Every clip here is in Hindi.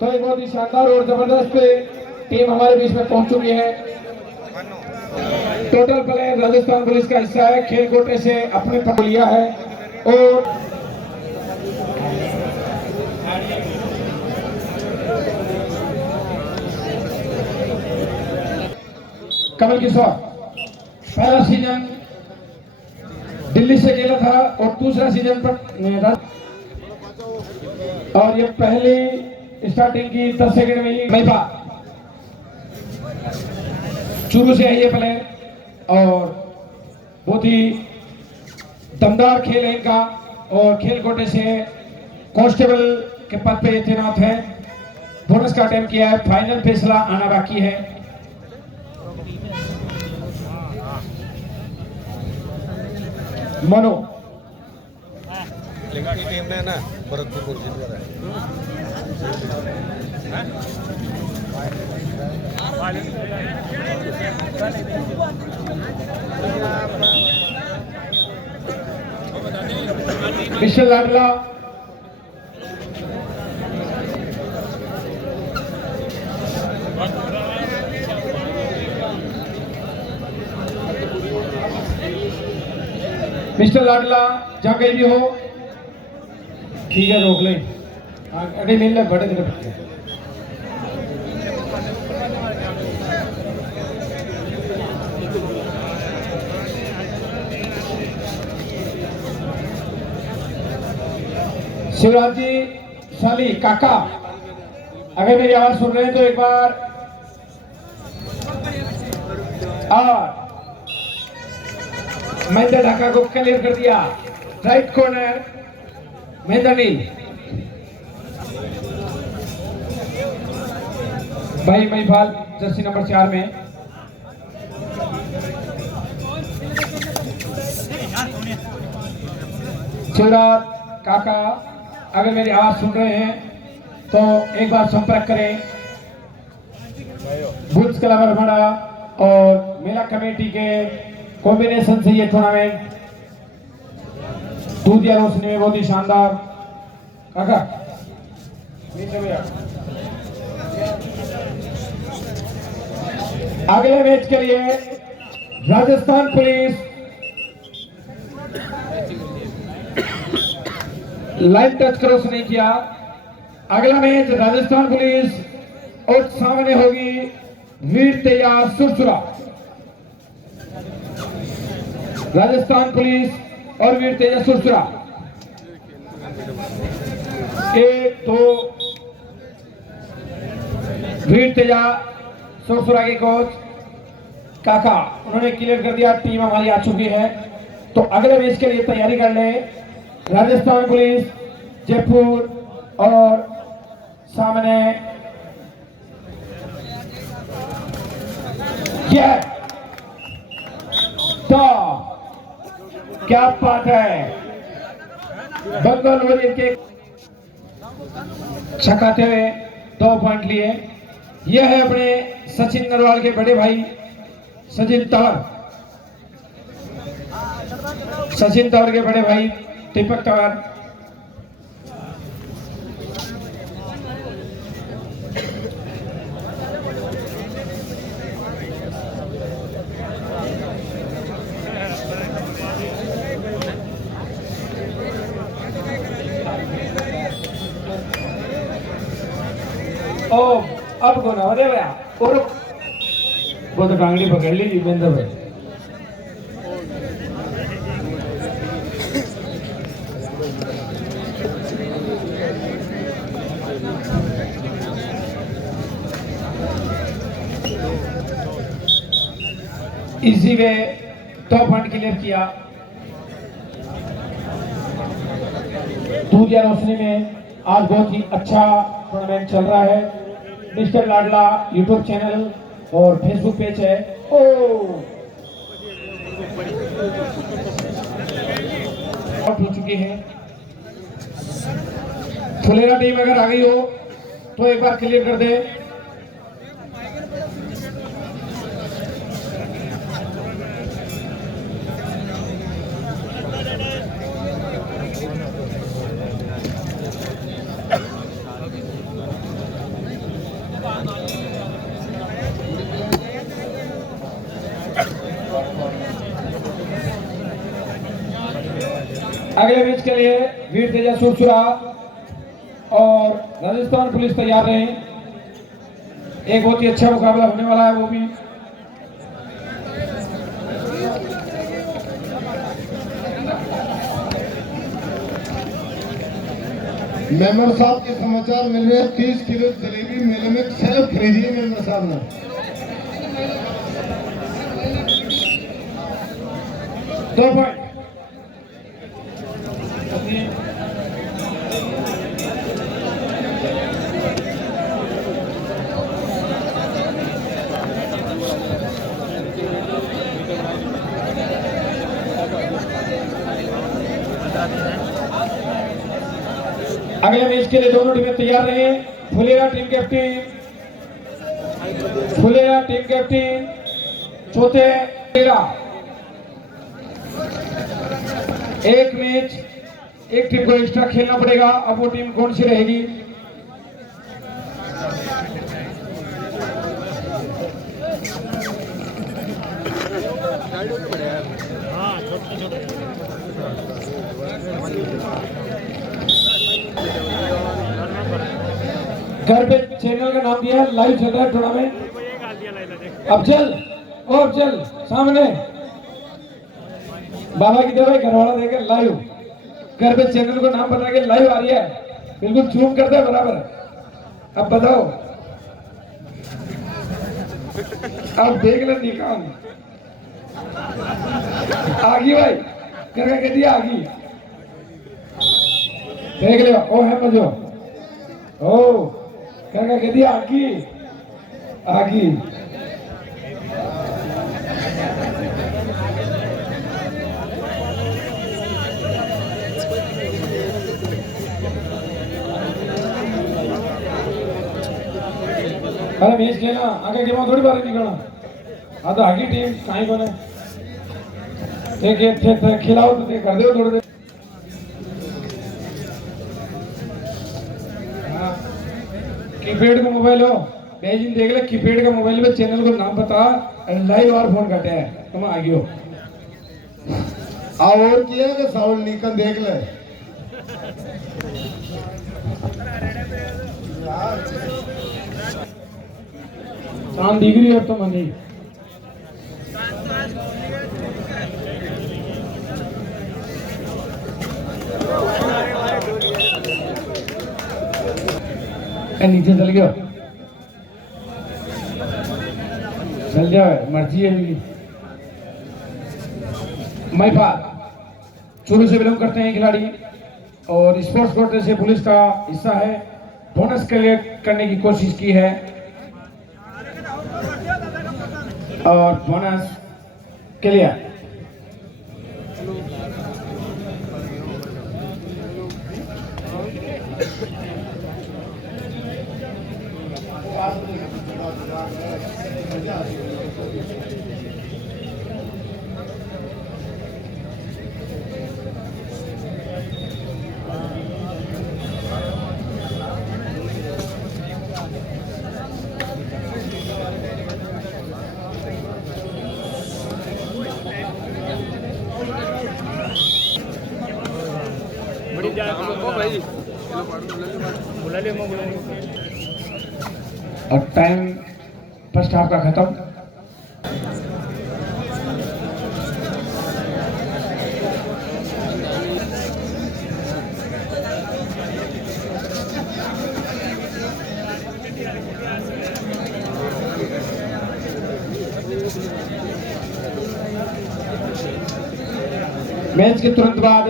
तो एक बहुत ही शानदार और जबरदस्त टीम हमारे बीच में पहुंच चुकी है। टोटल प्लेयर राजस्थान पुलिस का हिस्सा है, खेल कोटे से अपने तक लिया है और कमल किशोर पहला सीजन दिल्ली से खेला था और दूसरा सीजन पर और ये पहली स्टार्टिंग की 10 सेकंड में ही महिपा चूरू से है ये प्लेयर और बहुत ही दमदार खेल है इनका और खेल कोटे से कांस्टेबल के पद पे तैनात है। बोनस का अटेम्प्ट किया है, फाइनल फैसला आना बाकी है। मनो टीम में ना भरतपुर जीत रहा मिशेल लाडला मिस्टर लाडला जहां कहीं भी हो ठीक है, रोक ले अरे मिल ले बड़े दिन शिवराज जी साली काका अगर मेरी आवाज सुन रहे हैं तो एक बार और महेंद्र ढाका को क्लियर कर दिया। राइट कॉर्नर महेंद्र नील भाई महिपाल जर्सी नंबर 4 में शिवराज काका अगर मेरी आवाज सुन रहे हैं तो एक बार संपर्क करें। बुल्स क्लब बरमड़ा और मेला कमेटी के कॉम्बिनेशन से ये टूर्नामेंट दूधिया रोशनी में बहुत ही शानदार काका अगले मैच के लिए Rajasthan police line touch cross नहीं किया। अगला मैच राजस्थान पुलिस और सामने होगी वीर तेजा सुरसुरा। राजस्थान पुलिस और वीर तेजा सुरसुरा 1-2 वीर तेजा सुरसुरा के कोच काका उन्होंने क्लियर कर दिया, टीम हमारी आ चुकी है। तो अगले मैच के लिए तैयारी कर ले। राजस्थान पुलिस जयपुर और सामने तो क्या बात है, बंगाल वॉरियर के छकाते हुए 2 पॉइंट लिए। यह है अपने सचिन नरवाल के बड़े भाई सचिन तंवर, सचिन तंवर के बड़े भाई दीपक तंवर। ओ अब कौन हो रे भैया और वो तो कांगड़ी पकड़ ली जितेंद्र भाई। इसी वे 2 पॉइंट क्लियर किया। दूधिया रोशनी में आज बहुत ही अच्छा टूर्नामेंट चल रहा है। मिस्टर लाडला यूट्यूब चैनल और फेसबुक पेज है। ओ हो चुकी है। फुलेरा टीम अगर आ गई हो तो एक बार क्लियर कर दे। अगले मैच के लिए वीर तेजा सुरसुरा और राजस्थान पुलिस तैयार रहे। एक बहुत ही अच्छा मुकाबला होने वाला है वो भी। मेंबर साहब के समाचार मिल रहे हैं। 30 किलो जलेबी मेले में सेल्फ खरीदिए मेंबर साहब ने। दो पॉइंट। अगले मैच के लिए दोनों टीमें तैयार रहे। फुलेरा टीम कैप्टन चौथे एक मैच एक टीम को एक्स्ट्रा खेलना पड़ेगा। अब वो टीम कौन सी रहेगी? घर पे चैनल का नाम दिया है, लाइव चल रहा है टूर्नामेंट। अफजल सामने बाबा की देवा घर वाला देखे लाइव। घर पे चैनल को नाम बता के लाइव आ रही है, बिल्कुल जूम करते हैं बराबर। अब बताओ, अब देख ले निकाम आगी भाई करके कह दिया आगी। देख ले ओ है मजो ओ करके कह दिया आगी। अरे मैच खेलना आगे गेम थोड़ी बार निकलना। हाँ तो आगे टीम कहीं बने खिलाओ तो कर दो थोड़ी देर। कीपैड का मोबाइल हो बेजिन देख ले। कीपैड का मोबाइल में चैनल को नाम बता लाइव और फोन कटे है तुम आगे हो। और किया कि साउंड निकल देख ले। शाम दिख रही है तो मनी नीचे चल गया। चल जाए मर्जी है मेरी। मैं बात शुरू से बिलोंग करते हैं खिलाड़ी और स्पोर्ट्स कोटे से पुलिस का हिस्सा है। बोनस कलेक्ट करने की कोशिश की है और बोनस क्लियर। और टाइम फर्स्ट हाफ का खत्म। मैच के तुरंत बाद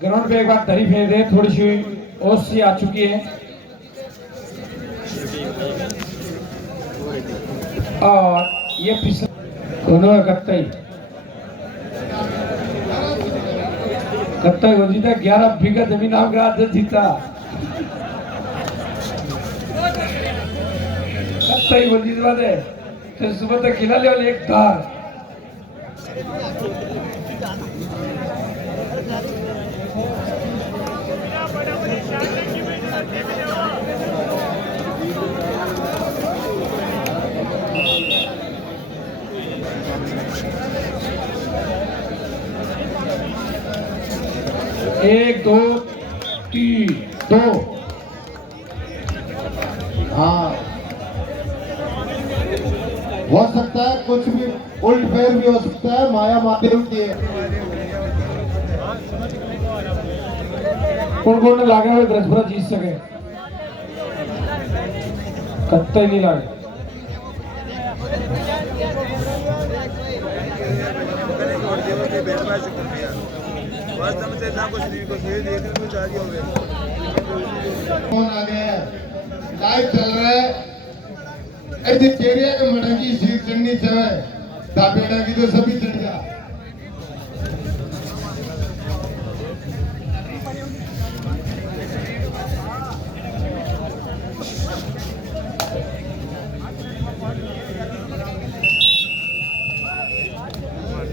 ग्राउंड पे एक बार धरी फेर दे, थोड़ी सी ओस सी आ चुकी है और ये फिसल दोनों कत्तई को जीता। 11 बीघा जमीन आपका जीता। कत्तई को जीतवा दे तो सुबह तक खिला ले एक धार। हाँ हो सकता है, कुछ भी उल्ट फेर भी हो सकता है, माया माध्यम की है। कौन लागे हुए ब्रजपुरा जीत सके, कत्ते नहीं लागे। फोन आ गया है, लाइव चल रहा है। ऐसे केरिया के मटन की सीट चढ़नी चाहिए, दापेटा की तो सभी चढ़ जा।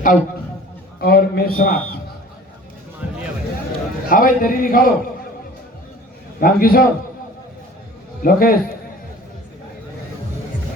आउट और मैच समाप्त। हाँ भाई दरी निकालो, रामकिशोर, लोकेश।